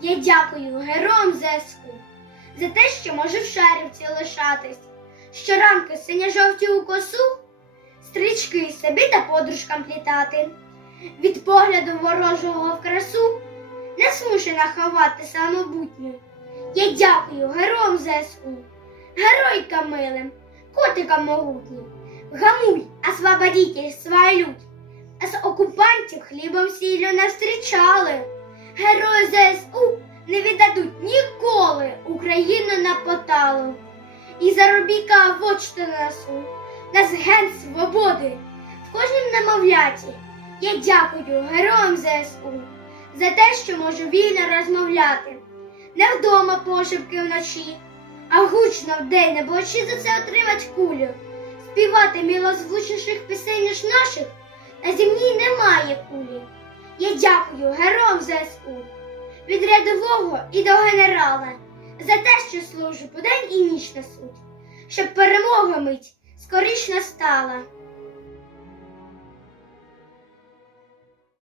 Я дякую героям ЗСУ за те, що можу в шарівці лишатись. Щоранки синьо-жовті у косу, стрічки собі та подружкам плітати. Від погляду ворожого в красу не змушена ховати самобутню. Я дякую героям ЗСУ, геройкам милим, котикам могутнім. Гамуй, освободитель, свою лють. А з окупантів хлібом сіллю не встрічали. Герої ЗСУ ніколи Україну на поталу. І заробіка вочта несу, нас ген свободи в кожнім немовляті. Я дякую героям ЗСУ за те, що можу вільно розмовляти. Не вдома пошепки вночі, а гучно вдень, не боючи за це отримать кулю. Співати милозвучніших пісень, ніж наших, на землі немає кулі. Я дякую героям ЗСУ від рядового і до генерала за те, що служу подень і ніч несуть, щоб перемога мить скоріш настала.